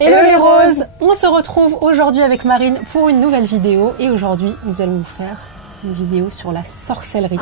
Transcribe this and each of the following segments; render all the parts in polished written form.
Hello les roses! On se retrouve aujourd'hui avec Marine pour une nouvelle vidéo et aujourd'hui nous allons vous faire une vidéo sur la sorcellerie.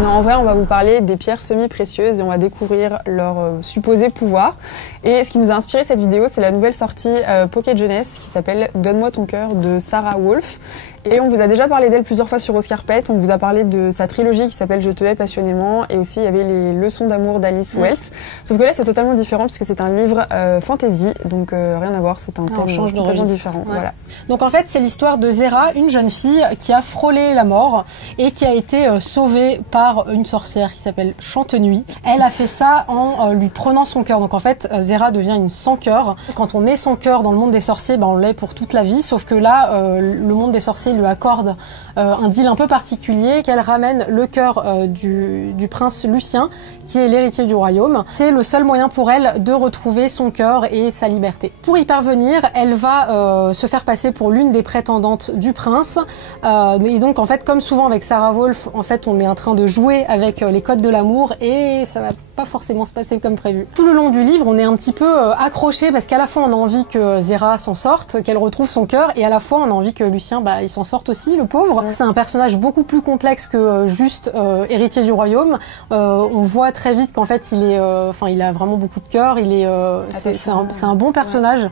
Non, en vrai, on va vous parler des pierres semi-précieuses et on va découvrir leur supposé pouvoir. Et ce qui nous a inspiré cette vidéo, c'est la nouvelle sortie Pocket Jeunesse qui s'appelle Donne-moi ton cœur de Sarah Wolf. Et on vous a déjà parlé d'elle plusieurs fois sur Oscarpet. On vous a parlé de sa trilogie qui s'appelle Je te hais passionnément. Et aussi, il y avait les leçons d'amour d'Alice Wells. Sauf que là, c'est totalement différent puisque c'est un livre fantasy. Donc, rien à voir, c'est un thème complètement différent. Ouais. Voilà. Donc, en fait, c'est l'histoire de Zera, une jeune fille qui a frôlé la mort et qui a été sauvée par une sorcière qui s'appelle Chantenuit. Elle a fait ça en lui prenant son cœur. Donc, en fait, Zera devient une sans-cœur. Quand on est sans cœur dans le monde des sorciers, on l'est pour toute la vie. Sauf que là, le monde des sorciers lui accorde un deal un peu particulier, qu'elle ramène le cœur du prince Lucien, qui est l'héritier du royaume. C'est le seul moyen pour elle de retrouver son cœur et sa liberté. Pour y parvenir, elle va se faire passer pour l'une des prétendantes du prince. Et donc, en fait, comme souvent avec Sarah Wolf, en fait, on est en train de jouer avec les codes de l'amour et ça va pas forcément se passer comme prévu. Tout le long du livre, on est un petit peu accroché parce qu'à la fois on a envie que Zera s'en sorte, qu'elle retrouve son cœur, et à la fois on a envie que Lucien, il s'en sorte aussi, le pauvre. C'est un personnage beaucoup plus complexe que juste héritier du royaume. On voit très vite qu'en fait il est, il a vraiment beaucoup de cœur. Il est, c'est un bon personnage. Ouais.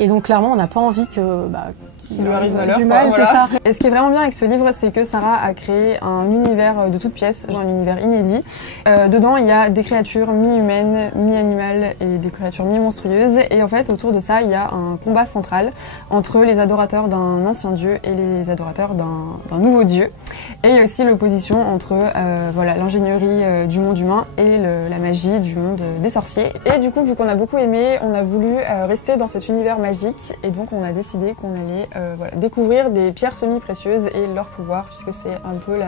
Et donc clairement, on n'a pas envie que qu'il lui arrive malheur, du mal, voilà. C'est ça. Et ce qui est vraiment bien avec ce livre, c'est que Sarah a créé un univers de toutes pièces, un univers inédit. Dedans, il y a des créatures mi-humaines, mi-animales et des créatures mi-monstrueuses. Et en fait, autour de ça, il y a un combat central entre les adorateurs d'un ancien dieu et les adorateurs d'un nouveau dieu. Et il y a aussi l'opposition entre l'ingénierie du monde humain et la magie du monde des sorciers. Et du coup, vu qu'on a beaucoup aimé, on a voulu rester dans cet univers magique. Et donc, on a décidé qu'on allait découvrir des pierres semi-précieuses et leur pouvoir, puisque c'est un peu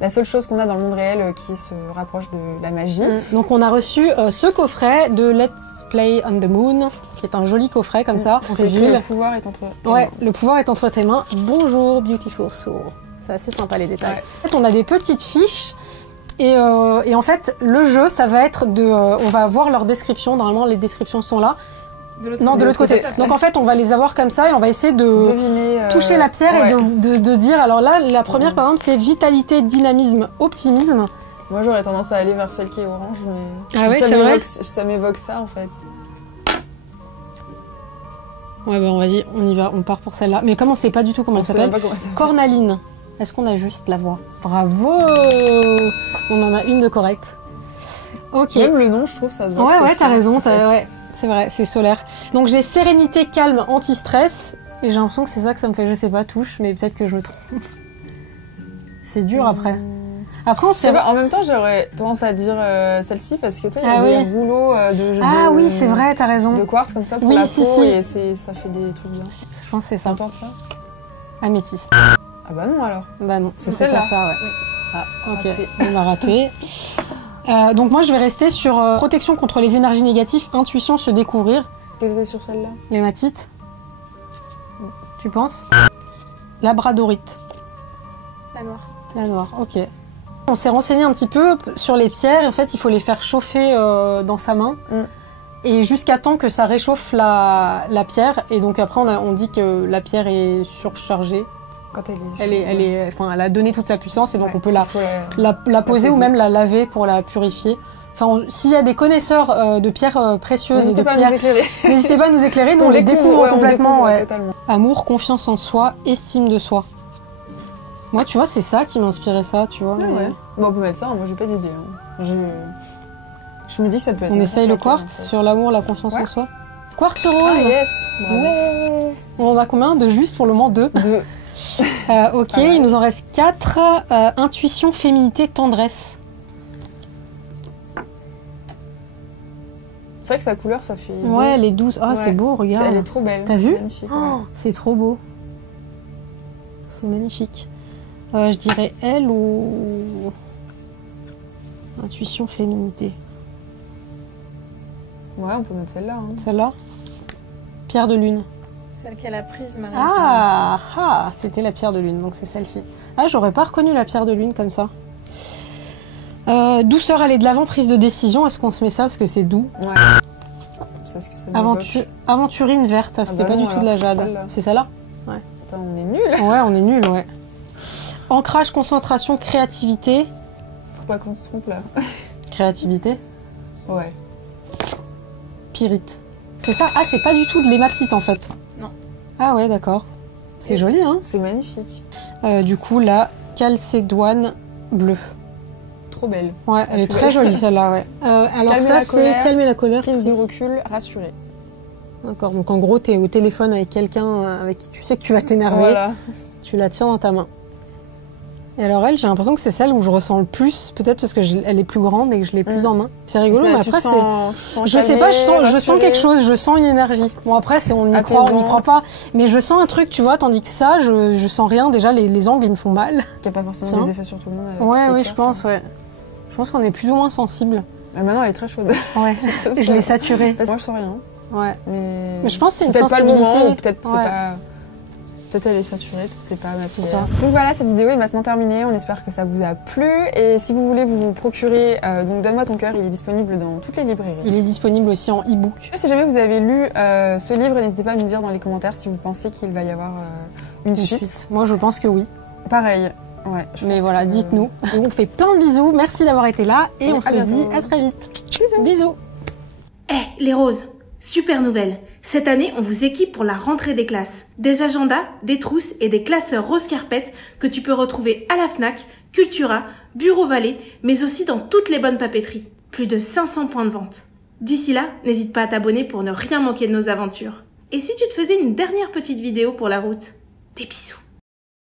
la seule chose qu'on a dans le monde réel qui se rapproche de la magie. Donc on a reçu ce coffret de Let's Play on the Moon, qui est un joli coffret comme ça. C'est le pouvoir est entre tes mains. Ouais, le pouvoir est entre tes mains. Bonjour Beautiful Soul. C'est assez sympa les détails. Ouais. En fait, on a des petites fiches. Et en fait, le jeu, ça va être on va voir leurs descriptions. Normalement, les descriptions sont là. De l'autre côté. Donc en fait, on va les avoir comme ça et on va essayer de deviner, toucher la pierre et de dire. Alors là, la première par exemple, c'est vitalité, dynamisme, optimisme. Moi, j'aurais tendance à aller vers celle qui est orange, mais ah ouais, c'est vrai. Ça m'évoque ça en fait. Ouais, vas-y, on y va, on part pour celle-là. Mais comme on sait pas du tout comment elle s'appelle, Cornaline. Est-ce qu'on a juste la voix? Bravo! On en a une de correcte. Ok. Même le nom, je trouve, ça se voit. Ouais, t'as raison. Ouais. C'est vrai, c'est solaire. Donc j'ai sérénité, calme, anti-stress. Et j'ai l'impression que c'est ça que ça me fait, je sais pas, touche, mais peut-être que je me trompe. C'est dur après. Après, on sait pas. En même temps, j'aurais tendance à dire celle-ci parce que tu sais, il y a des rouleaux de. Oui, c'est vrai, t'as raison. De quartz comme ça pour la peau et ça fait des trucs bien. Je pense que c'est ça. T'entends ça? Améthyste. Ah bah non alors. Bah non, c'est celle-là. Ça, ouais. Oui. Ah, ok, on a raté. Donc moi je vais rester sur protection contre les énergies négatives, intuition, se découvrir. T'étais sur celle-là? L'hématite. Tu penses? Labradorite. La noire. La noire, ok. On s'est renseigné un petit peu sur les pierres. En fait, il faut les faire chauffer dans sa main. Et jusqu'à temps que ça réchauffe la pierre. Et donc après on dit que la pierre est surchargée. Quand elle a donné toute sa puissance et donc on peut la poser ou même la laver pour la purifier. Enfin, s'il y a des connaisseurs de pierres précieuses et de pierres, n'hésitez pas à nous éclairer. Nous on les découvre complètement. Amour, confiance en soi, estime de soi. Moi, tu vois, c'est ça qui m'inspirait ça, tu vois. Ouais. Bon, on peut mettre ça. Moi, j'ai pas d'idée. Je me dis que ça peut être. On essaye le quartz sur l'amour, la confiance en soi. Quartz rose. Ah yes. Ouais. On en a combien de juste pour le moment? 2. Ok, il nous en reste 4. Intuition, féminité, tendresse. C'est vrai que sa couleur, ça fait... Ouais, elle est douce. Ah, c'est beau, regarde. Elle est trop belle. T'as vu? Magnifique. C'est trop beau. C'est magnifique. Je dirais elle ou... Intuition, féminité. Ouais, on peut mettre celle-là. Hein. Celle-là? Pierre de lune. Celle qu'elle a prise, Marie. C'était la pierre de lune, donc c'est celle-ci. Ah, j'aurais pas reconnu la pierre de lune comme ça. Douceur, aller de l'avant, prise de décision. Est-ce qu'on se met ça parce que c'est doux? Ouais. verse, est-ce que ça m'évoque Aventurine verte, c'était bah pas non, du tout de la alors, jade. celle-là. C'est celle-là? Attends, on est nuls. Ouais, on est nuls, ouais. Ancrage, concentration, créativité. Faut pas qu'on se trompe là. Créativité. Ouais. Pyrite. C'est ça? Ah, c'est pas du tout de l'hématite en fait. Non. Ah ouais, d'accord. C'est joli, hein? C'est magnifique. Du coup, la calcédoine bleue. Trop belle. Ouais, elle est plus très belle. jolie celle-là, ouais. Alors Calmer ça, la c'est colère. calmer la colère. Prise de recul, rassurée. D'accord, donc en gros, t'es au téléphone avec quelqu'un avec qui tu sais que tu vas t'énerver. Voilà. Tu la tiens dans ta main. Et alors elle, j'ai l'impression que c'est celle où je ressens le plus, peut-être parce que elle est plus grande et que je l'ai plus en main. C'est rigolo, mais après c'est... Je sais pas, je sens quelque chose, je sens une énergie. Bon après, on n'y croit pas, mais je sens un truc, tu vois, tandis que ça, je sens rien. Déjà, les angles, ils me font mal. Qui a pas forcément des effets sur tout le monde. Ouais, oui, je pense, ouais. Je pense qu'on est plus ou moins sensible. Ah, maintenant, elle est très chaude. Ouais, je l'ai saturée. Moi, je sens rien. Ouais. Mais je pense que c'est une peut-être sensibilité. pas le moment, ou peut-être c'est Ouais. pas... Peut-être elle est saturée, peut-être c'est pas ma C'est filière. ça. Donc voilà, cette vidéo est maintenant terminée. On espère que ça vous a plu. Et si vous voulez vous procurer donc Donne-moi ton cœur, il est disponible dans toutes les librairies. Il est disponible aussi en e-book. Si jamais vous avez lu ce livre, n'hésitez pas à nous dire dans les commentaires si vous pensez qu'il va y avoir une suite. Moi, je pense que oui. Pareil. Ouais, mais voilà, dites-nous. On vous fait plein de bisous. Merci d'avoir été là. Et on se dit à très vite. Bisous. Bisous. Eh, les roses, super nouvelle. Cette année, on vous équipe pour la rentrée des classes. Des agendas, des trousses et des classeurs rose carpette que tu peux retrouver à la Fnac, Cultura, Bureau Vallée, mais aussi dans toutes les bonnes papeteries. Plus de 500 points de vente. D'ici là, n'hésite pas à t'abonner pour ne rien manquer de nos aventures. Et si tu te faisais une dernière petite vidéo pour la route? Des bisous.